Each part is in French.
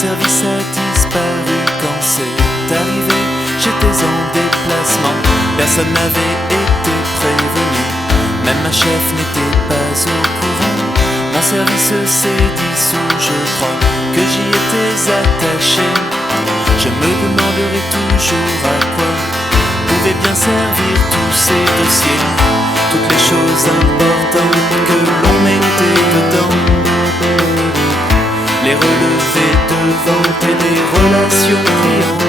service a disparu quand c'est arrivé. J'étais en déplacement, personne n'avait été prévenu, même ma chef n'était pas au courant. Mon service s'est dissous, je crois que j'y étais attaché. Je me demanderai toujours à quoi pouvaient bien servir tous ces dossiers, toutes les choses importantes que l'on mettait dedans, les relevés de vente et les relations clients.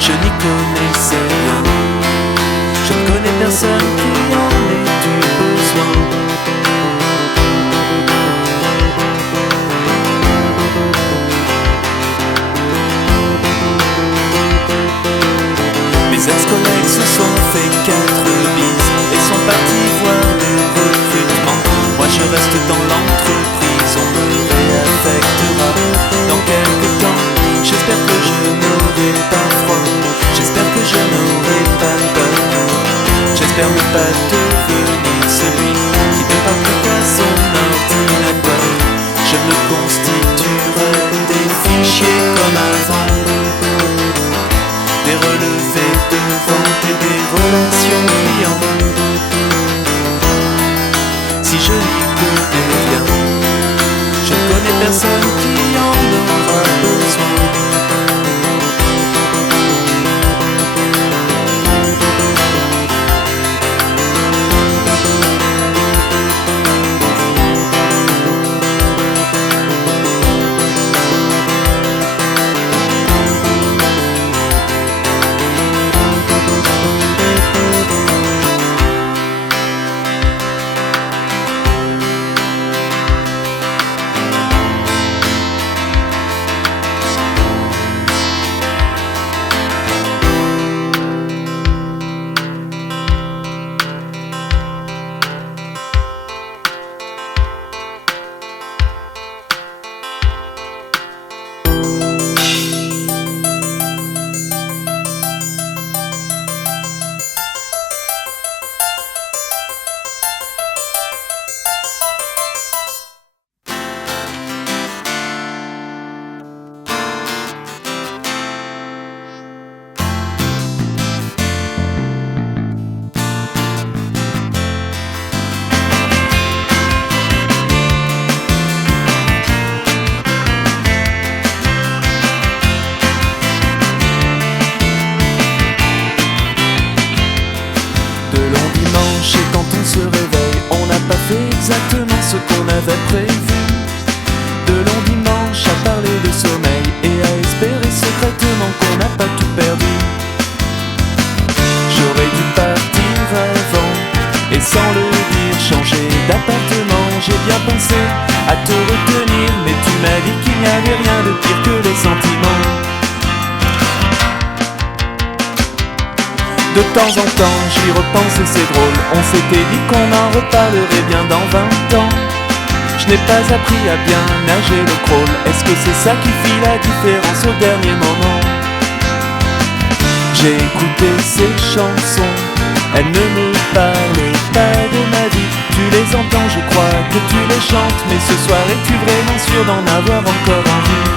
Je n'y connaissais rien, je ne connais personne qui en ait eu besoin. Mes ex-collègues se sont fait 4 bises et sont partis voir le recrutement. Moi je reste dans l'entreprise, on me réaffectera dans quelques temps. J'espère que je n'aurai pas froid, j'espère que je n'aurai pas peur, j'espère ne pas devenir celui qui ne parle plus qu'à son ordinateur. Je me constituerai des fichiers comme avant, des relevés de vente et des relations clients. Si je n'y connais rien, je ne connais personne qui en aura besoin. Exactement ce qu'on avait prévu. De longs dimanches à parler de sommeil et à espérer secrètement qu'on n'a pas tout perdu. J'aurais dû partir avant et sans le dire changer d'appartement. J'ai bien pensé à te retenir, mais tu m'as dit qu'il n'y avait rien de pire que les sentiments. De temps en temps j'y repense et c'est drôle. On s'était dit qu'on en reparlerait bien dans 20 ans. Je n'ai pas appris à bien nager le crawl. Est-ce que c'est ça qui fit la différence au dernier moment? J'ai écouté ces chansons, elles ne me parlent pas de ma vie. Tu les entends, je crois que tu les chantes, mais ce soir es-tu vraiment sûr d'en avoir encore envie?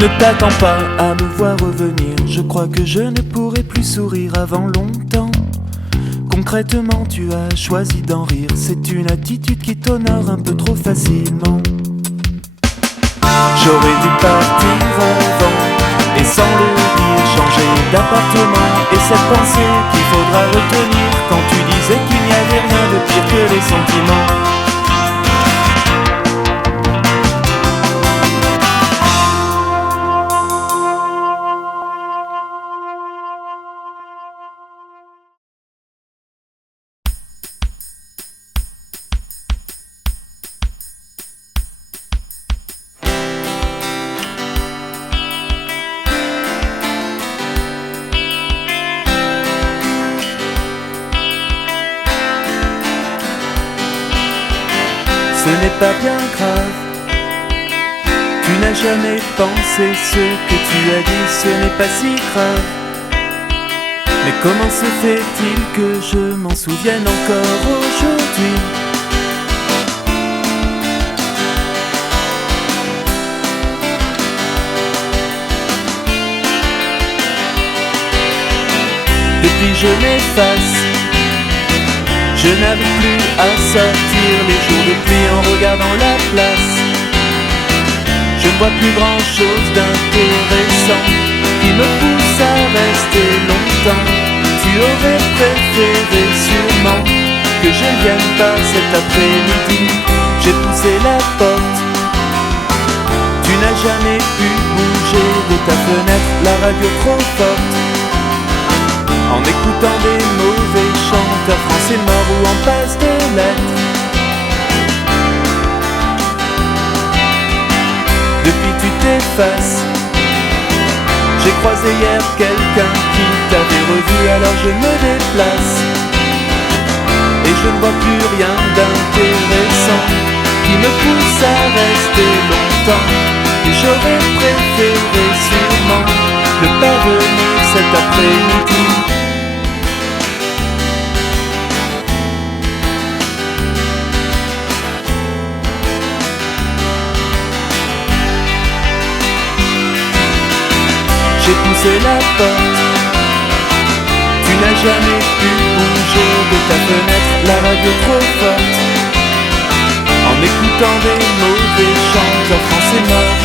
Ne t'attends pas à me voir revenir, je crois que je ne pourrai plus sourire avant longtemps. Concrètement, tu as choisi d'en rire, c'est une attitude qui t'honore un peu trop facilement. J'aurais dû partir avant et sans le dire changer d'appartement. Et cette pensée qu'il faudra retenir quand tu disais qu'il n'y avait rien de pire que les sentiments. n'est pas bien grave. Tu n'as jamais pensé ce que tu as dit, ce n'est pas si grave. Mais comment se fait-il que je m'en souvienne encore aujourd'hui? Depuis je m'efface, je n'arrive plus à sortir les jours de pluie en regardant la place. Je ne vois plus grand chose d'intéressant qui me pousse à rester longtemps. Tu aurais préféré sûrement que je ne vienne pas cet après-midi. J'ai poussé la porte, tu n'as jamais pu bouger de ta fenêtre, la radio trop forte. En écoutant des mauvais chanteurs français morts ou en passe de l'être. Depuis tu t'effaces. J'ai croisé hier quelqu'un qui t'avait revu, alors je me déplace. Et je ne vois plus rien d'intéressant qui me pousse à rester longtemps. Et j'aurais préféré sûrement ne pas venir cet après-midi. J'ai poussé la porte, tu n'as jamais pu bouger de ta fenêtre, la radio trop forte. En écoutant des mauvais chanteurs français morts.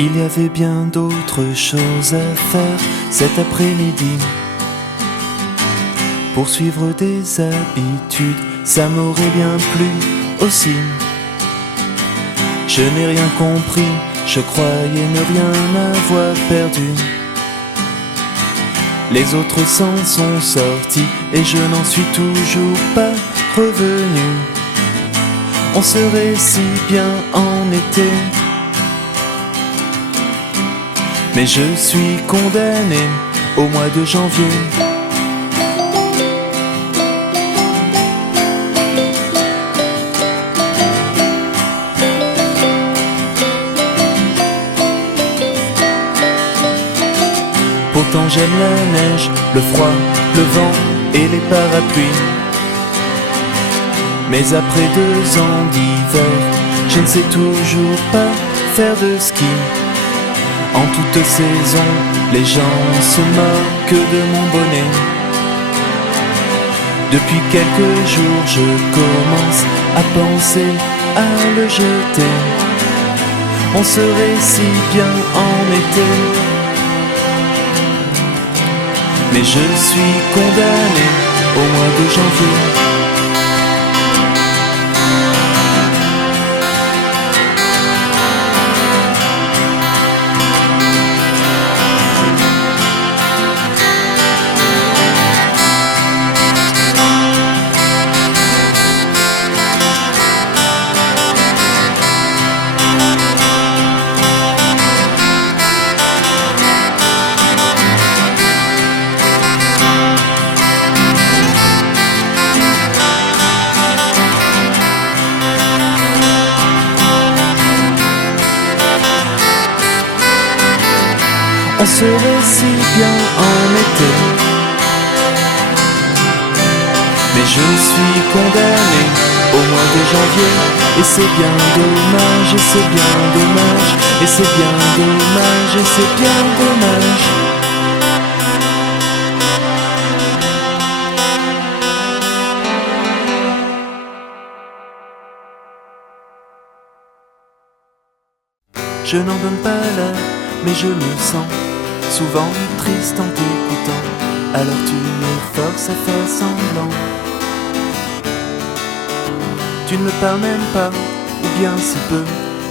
Il y avait bien d'autres choses à faire cet après-midi. Poursuivre des habitudes, ça m'aurait bien plu aussi. Je n'ai rien compris, je croyais ne rien avoir perdu. Les autres s'en sont sortis et je n'en suis toujours pas revenu. On serait si bien en été, mais je suis condamné au mois de janvier. Pourtant j'aime la neige, le froid, le vent et les parapluies. Mais après 2 ans d'hiver, je ne sais toujours pas faire de ski. En toute saison, les gens se moquent de mon bonnet. Depuis quelques jours, je commence à penser à le jeter. On serait si bien en été, mais je suis condamné au mois de janvier. On serait si bien en été, mais je suis condamné au mois de janvier. Et c'est bien dommage, et c'est bien dommage, et c'est bien dommage, et c'est bien dommage. Je n'en donne pas là, mais je me sens souvent triste en t'écoutant. Alors tu me forces à faire semblant. Tu ne me parles même pas, ou bien si peu,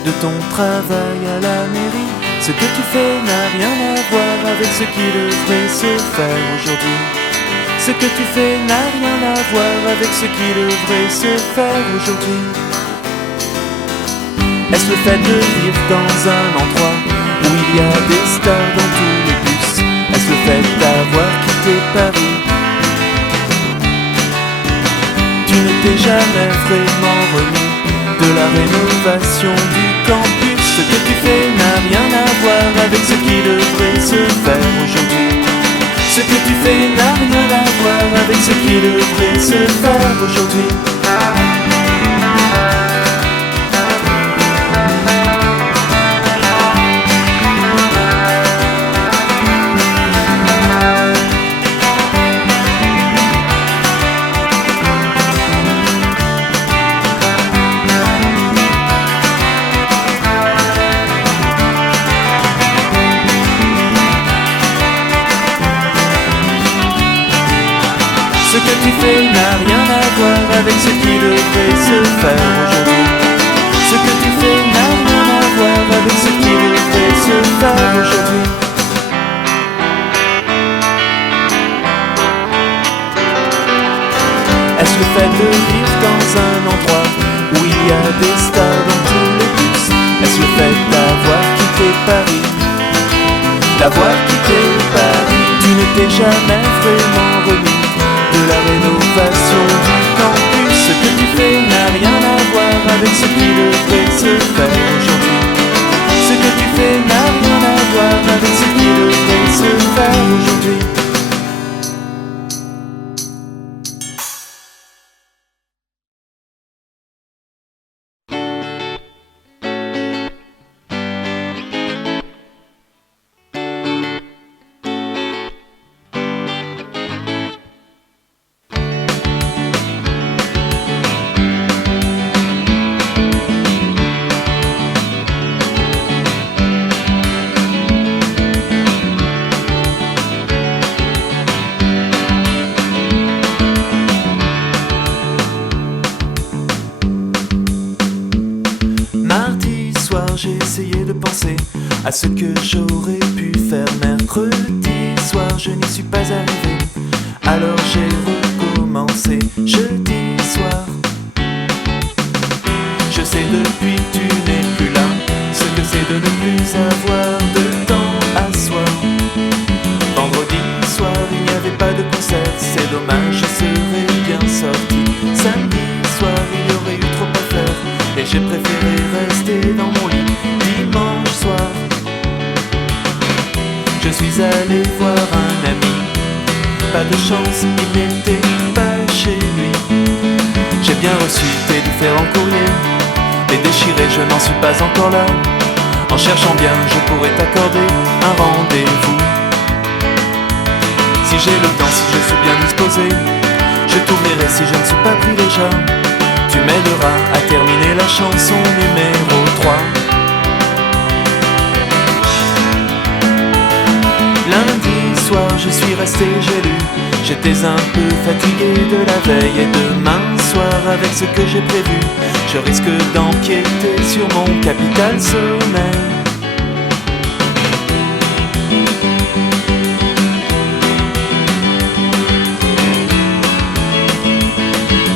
de ton travail à la mairie. Ce que tu fais n'a rien à voir avec ce qui devrait se faire aujourd'hui. Ce que tu fais n'a rien à voir avec ce qui devrait se faire aujourd'hui. Est-ce le fait de vivre dans un endroit où il y a des stars dans tous les bus? Est-ce le fait d'avoir quitté Paris? Tu ne t'es jamais vraiment remis de la rénovation du campus. Ce que tu fais n'a rien à voir avec ce qui devrait se faire aujourd'hui. Ce que tu fais n'a rien à voir avec ce qui devrait se faire aujourd'hui. Ce que tu fais n'a rien à voir avec ce qui devrait se faire aujourd'hui. Ce que tu fais n'a rien à voir avec ce qui devrait se faire aujourd'hui. Est-ce le fait de vivre dans un endroit où il y a des stars dans tous les bus? Est-ce le fait d'avoir quitté Paris? D'avoir quitté Paris? Tu ne t'es jamais vraiment remis de la rénovation du campus. Ce que tu fais n'a rien à voir avec ce qui devrait se faire aujourd'hui. Ce que tu fais n'a rien à voir avec ce qui devrait se faire aujourd'hui. j'ai essayé de penser à ce que j'aurais pu faire mercredi soir. Je n'y suis pas arrivé, alors j'ai recommencé jeudi soir. Je sais depuis que tu n'es plus là ce que c'est de ne plus avoir de temps à soi. Vendredi soir il n'y avait pas de concert, c'est dommage, je serais bien sorti. Samedi soir il y aurait eu trop à faire et j'ai préféré rester dans mon lit. Dimanche soir je suis allé voir un ami, pas de chance, il n'était pas chez lui. J'ai bien reçu tes différents courriers, les déchirés je n'en suis pas encore là. En cherchant bien je pourrais t'accorder un rendez-vous. Si j'ai le temps, si je suis bien disposé, je t'ouvrirai si je ne suis pas pris déjà. Tu m'aideras à terminer la chanson numéro 3. Lundi soir je suis resté, j'ai lu. J'étais un peu fatigué de la veille et demain soir avec ce que j'ai prévu, je risque d'empiéter sur mon capital sommeil.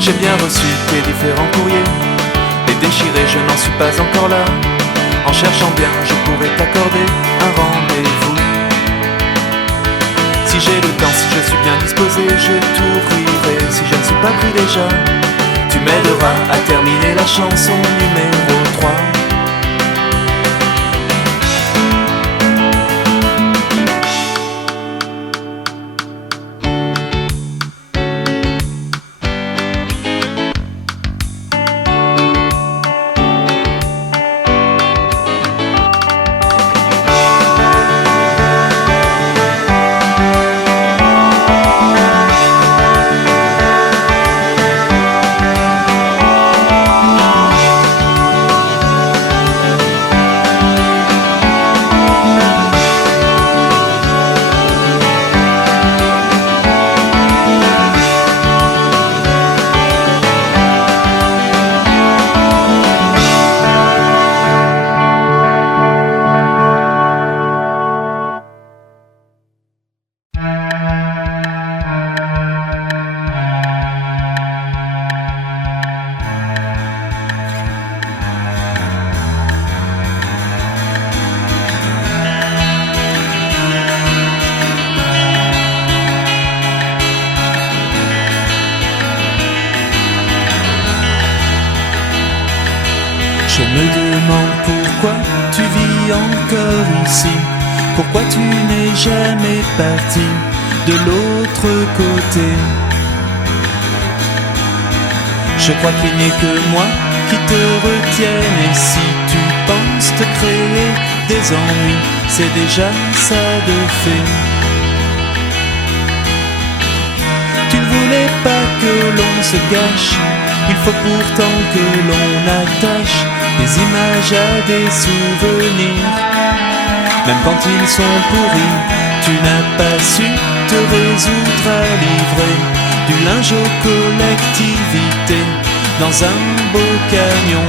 J'ai bien reçu tes différents courriers, les déchirés je n'en suis pas encore là. En cherchant bien je pourrais t'accorder un rendez-vous. Si j'ai le temps, si je suis bien disposé, je t'ouvrirai si je ne suis pas pris déjà. Tu m'aideras à terminer la chanson numéro 3. Je me demande pourquoi tu vis encore ici, pourquoi tu n'es jamais parti de l'autre côté. Je crois qu'il n'y ait que moi qui te retienne, et si tu penses te créer des ennuis, c'est déjà ça de fait. Tu ne voulais pas que l'on se gâche, il faut pourtant que l'on attache des images à des souvenirs. Même quand ils sont pourris, tu n'as pas su te résoudre à livrer du linge aux collectivités dans un beau camion.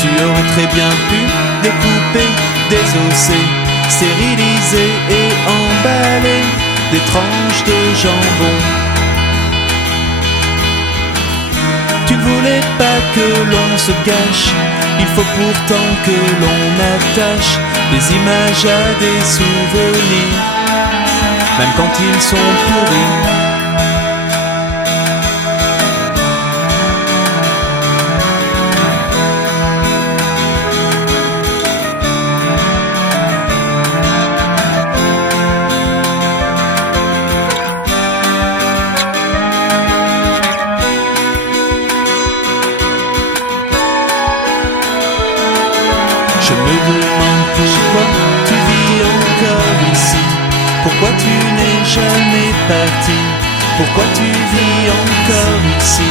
Tu aurais très bien pu découper, désosser, stériliser et emballer des tranches de jambon. Tu ne voulais pas que l'on se gâche, il faut pourtant que l'on attache des images à des souvenirs, même quand ils sont pourris. Je me demande pourquoi tu vis encore ici, pourquoi tu n'es jamais parti, pourquoi tu vis encore ici.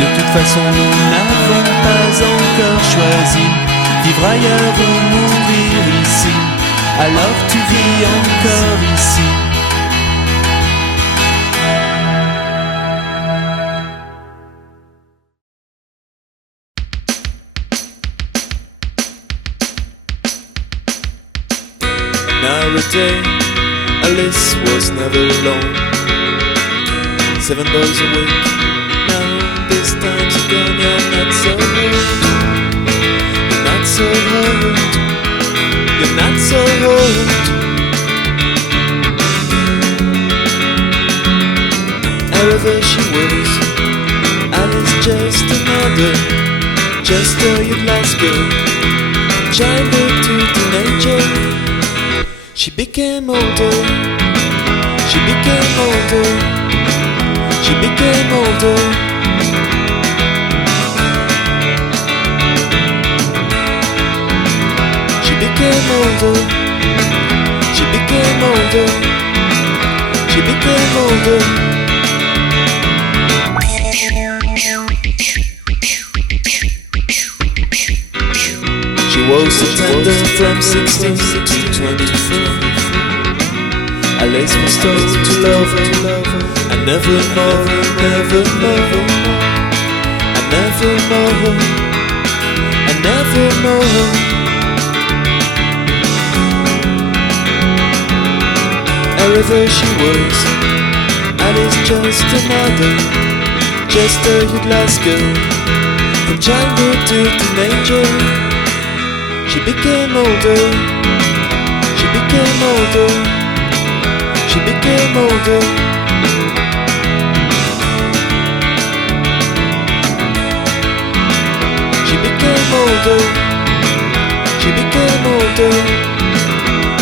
De toute façon nous n'avons pas encore choisi, vivre ailleurs ou mourir ici, alors tu vis encore ici. day, Alice was never alone. 7 boys awake, now this time's again. You're not so hurt, you're not so hurt, you're not so hurt. However she was, Alice just another, just a young last girl, childhood to teenager. She became older, she became older, she became older. She became older, she became older, she became older. She was a tender from 16 to 24. Alice was told to love her, and never more, never more, and never more, and never more. However she was, Alice just another, just a young last girl, from childhood to teenager. She became older, she became older, she became older. She became older, she became older,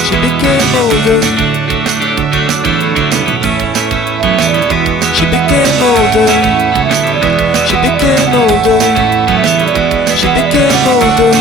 she became older. She became older, she became older, she became older.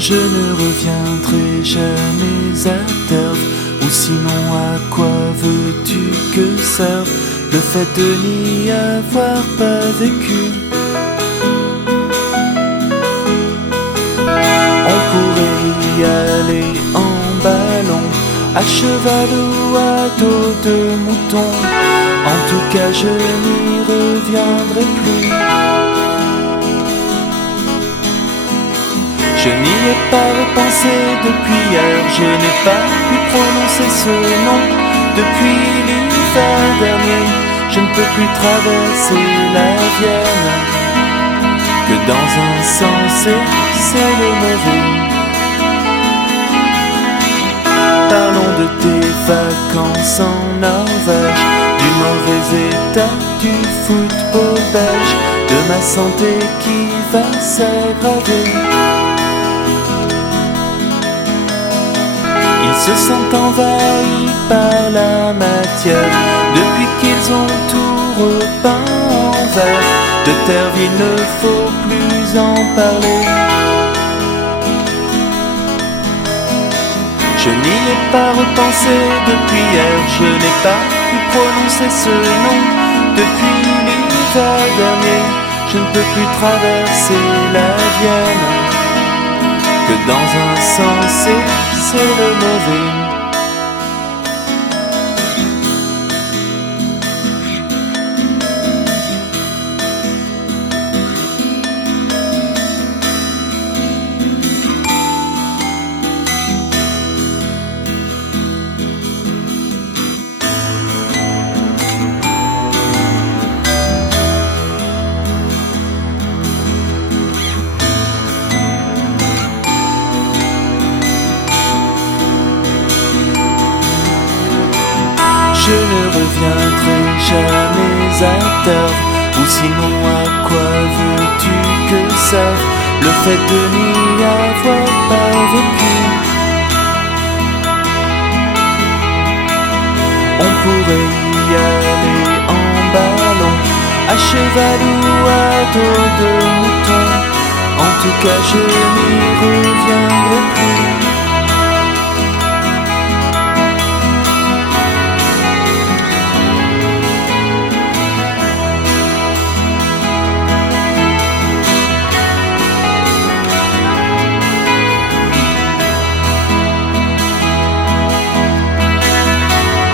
Je ne reviendrai jamais à terre, ou sinon à quoi veux-tu que serve le fait de n'y avoir pas vécu? On pourrait y aller en ballon, à cheval ou à dos de mouton. En tout cas je n'y reviendrai plus. Je n'y ai pas repensé depuis hier, je n'ai pas pu prononcer ce nom depuis l'hiver dernier. Je ne peux plus traverser la Vienne que dans un sens et c'est le mauvais. Parlons de tes vacances en Norvège, du mauvais état du football belge, de ma santé qui va s'aggraver. Ils se sentent envahis par la matière depuis qu'ils ont tout repeint en vert. De terre il ne faut plus en parler. Je n'y ai pas repensé depuis hier, je n'ai pas pu prononcer ce nom depuis l'hiver dernier. Je ne peux plus traverser la Vienne que dans un sens et c'est le mauvais. je ne reviendrai jamais à terre. Ou sinon à quoi veux-tu que serve le fait de n'y avoir pas vécu? On pourrait y aller en ballon, à cheval ou à dos de mouton. En tout cas je n'y reviendrai plus.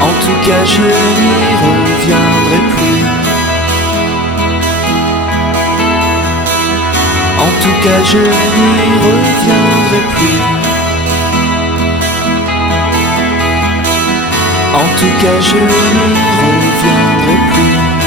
En tout cas je n'y reviendrai plus. En tout cas je n'y reviendrai plus. En tout cas je n'y reviendrai plus.